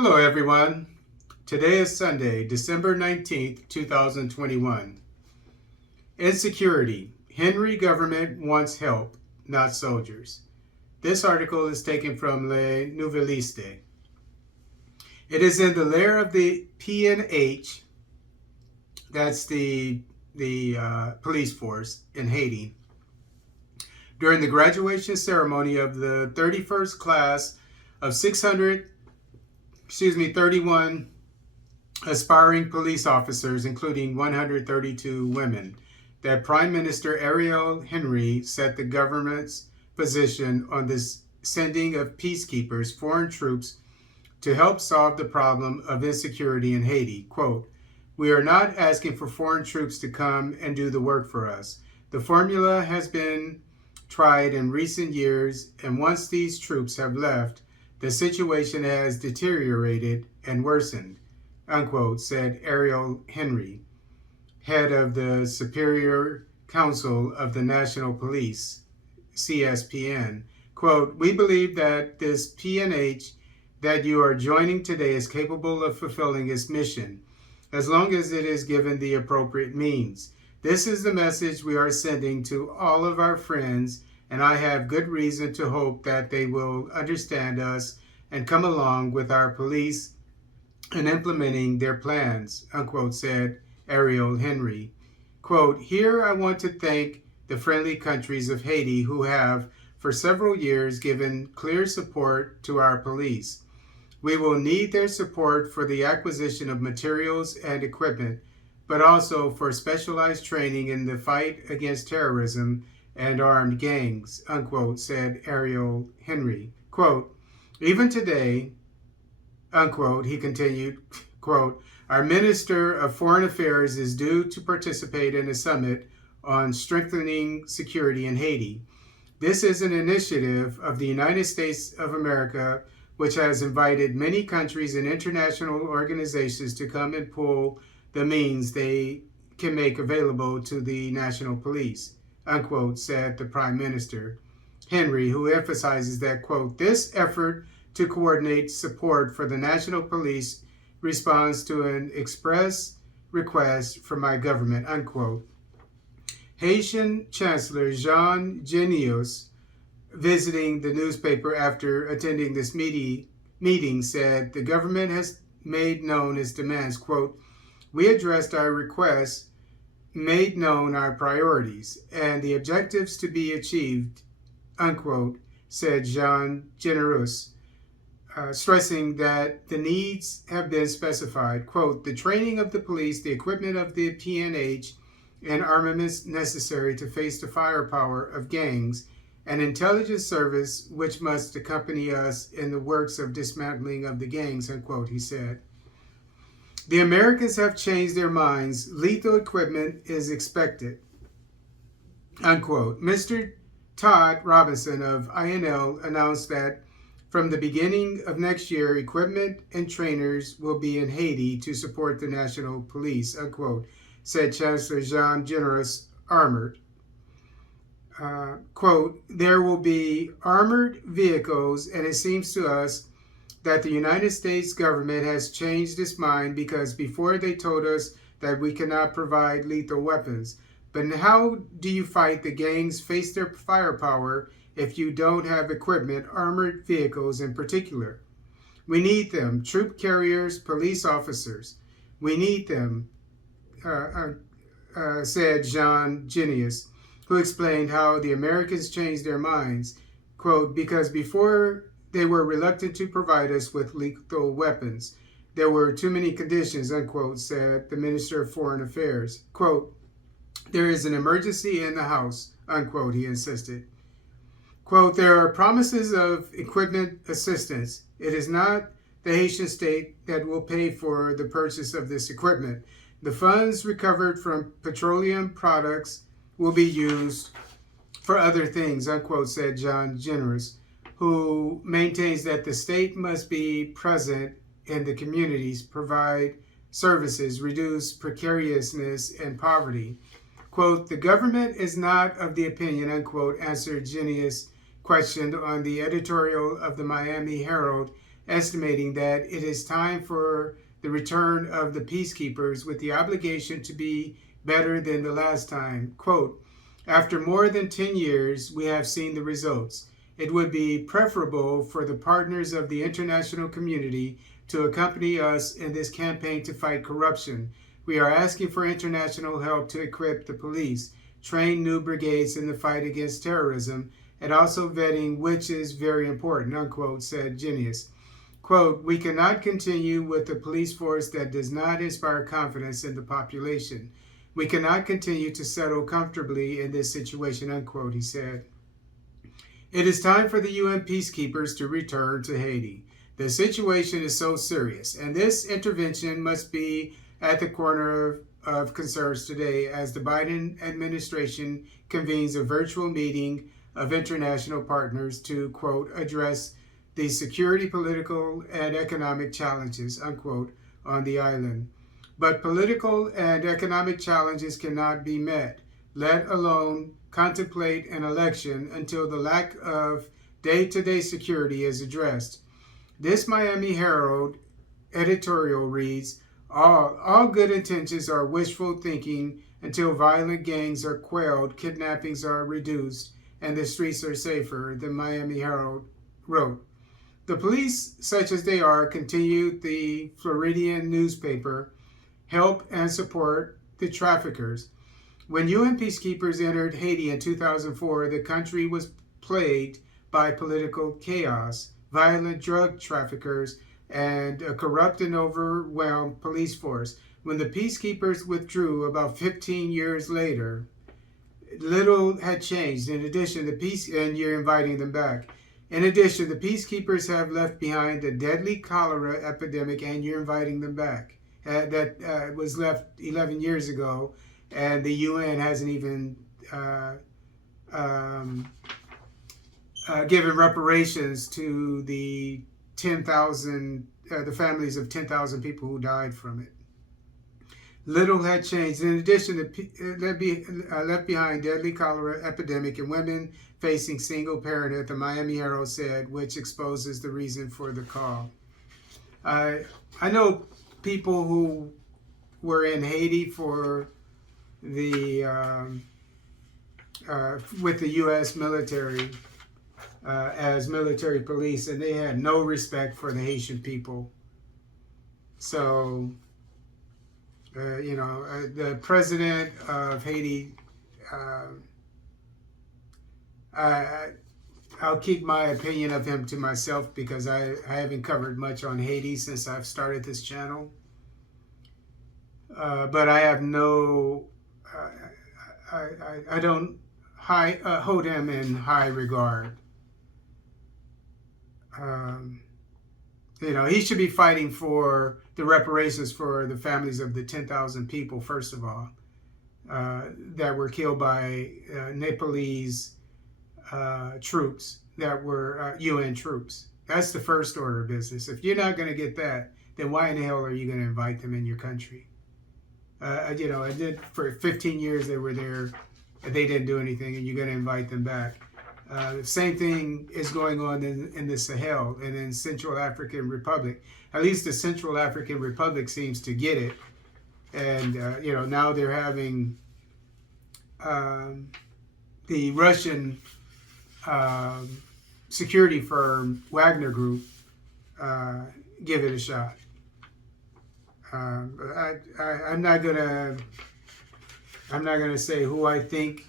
Hello, everyone. Today is Sunday, December 19th, 2021. Insecurity. Henry government wants help, not soldiers. This article is taken from Le Nouvelliste. It is in the lair of the PNH, that's the police force in Haiti, during the graduation ceremony of the 31st class of 31 aspiring police officers, including 132 women, that Prime Minister Ariel Henry set the government's position on the sending of peacekeepers, foreign troops, to help solve the problem of insecurity in Haiti. Quote, "We are not asking for foreign troops to come and do the work for us. The formula has been tried in recent years, and once these troops have left, the situation has deteriorated and worsened," unquote, said Ariel Henry, head of the Superior Council of the National Police, CSPN. Quote, "We believe that this PNH that you are joining today is capable of fulfilling its mission, as long as it is given the appropriate means. This is the message we are sending to all of our friends, and I have good reason to hope that they will understand us and come along with our police in implementing their plans," unquote, said Ariel Henry. Quote, "Here I want to thank the friendly countries of Haiti who have, for several years, given clear support to our police. We will need their support for the acquisition of materials and equipment, but also for specialized training in the fight against terrorism and armed gangs," unquote, said Ariel Henry. Quote, "Even today," unquote, he continued, quote, "our Minister of Foreign Affairs is due to participate in a summit on strengthening security in Haiti. This is an initiative of the United States of America, which has invited many countries and international organizations to come and pool the means they can make available to the national police," unquote, said the Prime Minister Henry, who emphasizes that, quote, "This effort to coordinate support for the national police responds to an express request from my government," unquote. Haitian Chancellor Jean Genius, visiting the newspaper after attending this meeting, said the government has made known its demands. Quote, "We addressed our requests, made known our priorities, and the objectives to be achieved," unquote, said Jean Generous, stressing that the needs have been specified. Quote, "The training of the police, the equipment of the PNH, and armaments necessary to face the firepower of gangs, and intelligence service which must accompany us in the works of dismantling of the gangs," unquote, he said. "The Americans have changed their minds. Lethal equipment is expected," unquote. Mr. Todd Robinson of INL announced that from the beginning of next year, equipment and trainers will be in Haiti to support the national police, unquote, said Chancellor Jean Generous Armored. Quote, "There will be armored vehicles, and it seems to us that the United States government has changed its mind, because before they told us that we cannot provide lethal weapons. But how do you fight the gangs, face their firepower, if you don't have equipment, armored vehicles in particular? We need them, troop carriers, police officers. We need them," said Jean Genius, who explained how the Americans changed their minds. Quote, "Because before they were reluctant to provide us with lethal weapons. There were too many conditions," unquote, said the Minister of Foreign Affairs. Quote, "There is an emergency in the House," unquote, he insisted. Quote, "There are promises of equipment assistance. It is not the Haitian state that will pay for the purchase of this equipment. The funds recovered from petroleum products will be used for other things," unquote, said John Generous, who maintains that the state must be present in the communities, provide services, reduce precariousness and poverty. Quote, "The government is not of the opinion," unquote, answered Genius, questioned on the editorial of the Miami Herald estimating that it is time for the return of the peacekeepers with the obligation to be better than the last time. Quote, after more than 10 years, we have seen the results. It would be preferable for the partners of the international community to accompany us in this campaign to fight corruption. We are asking for international help to equip the police, train new brigades in the fight against terrorism, and also vetting, which is very important, unquote, said Genius. Quote, we cannot continue with a police force that does not inspire confidence in the population. We cannot continue to settle comfortably in this situation, unquote, he said. It is time for the UN peacekeepers to return to Haiti. The situation is so serious, and this intervention must be at the corner of concerns today as the Biden administration convenes a virtual meeting of international partners to, quote, address the security, political, and economic challenges, unquote, on the island. But political and economic challenges cannot be met, let alone contemplate an election, until the lack of day-to-day security is addressed. This Miami Herald editorial reads, all good intentions are wishful thinking until violent gangs are quelled, kidnappings are reduced, and the streets are safer, the Miami Herald wrote. The police, such as they are, continued the Floridian newspaper, help and support the traffickers. When UN peacekeepers entered Haiti in 2004, the country was plagued by political chaos, violent drug traffickers, and a corrupt and overwhelmed police force. When the peacekeepers withdrew about 15 years later, little had changed. In addition, and you're inviting them back. In addition, the peacekeepers have left behind a deadly cholera epidemic, and you're inviting them back. That was left 11 years ago, and the UN hasn't even given reparations to the 10,000, the families of 10,000 people who died from it. Little had changed. In addition, left behind deadly cholera epidemic and women facing single parenthood, the Miami Herald said, which exposes the reason for the call. I know people who were in Haiti for the with the U.S. military as military police, and they had no respect for the Haitian people. So, the president of Haiti, I'll keep my opinion of him to myself because I haven't covered much on Haiti since I've started this channel. But I have no, I don't hold him in high regard. He should be fighting for the reparations for the families of the 10,000 people, first of all, that were killed by Nepalese troops that were UN troops. That's the first order of business. If you're not going to get that, then why in the hell are you going to invite them in your country? I did for 15 years they were there, and they didn't do anything, and you're going to invite them back. The same thing is going on in the Sahel and in Central African Republic. At least the Central African Republic seems to get it, and now they're having the Russian security firm Wagner Group give it a shot. I'm not gonna say who I think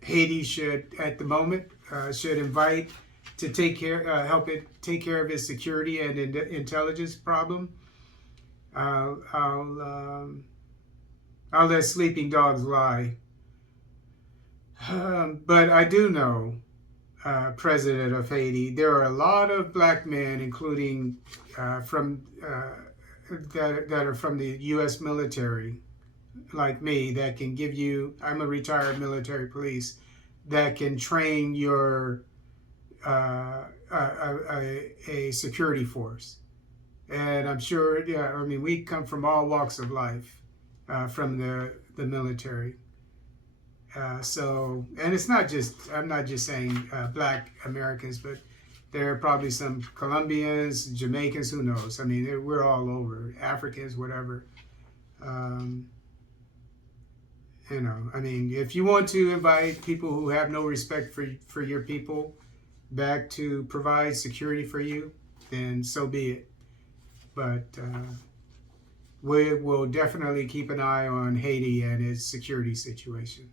Haiti should at the moment should invite to help it take care of its security and intelligence problem. I'll let sleeping dogs lie. But I do know, president of Haiti, there are a lot of black men, including that are from the U.S. military, like me, that can give you, I'm a retired military police, that can train your a security force. And I'm sure, we come from all walks of life from the military. And it's not just, I'm not just saying black Americans, but There are probably some Colombians, Jamaicans, who knows? I mean, we're all over. Africans, whatever. Um, I mean, if you want to invite people who have no respect for your people back to provide security for you, then so be it. But we will definitely keep an eye on Haiti and its security situation.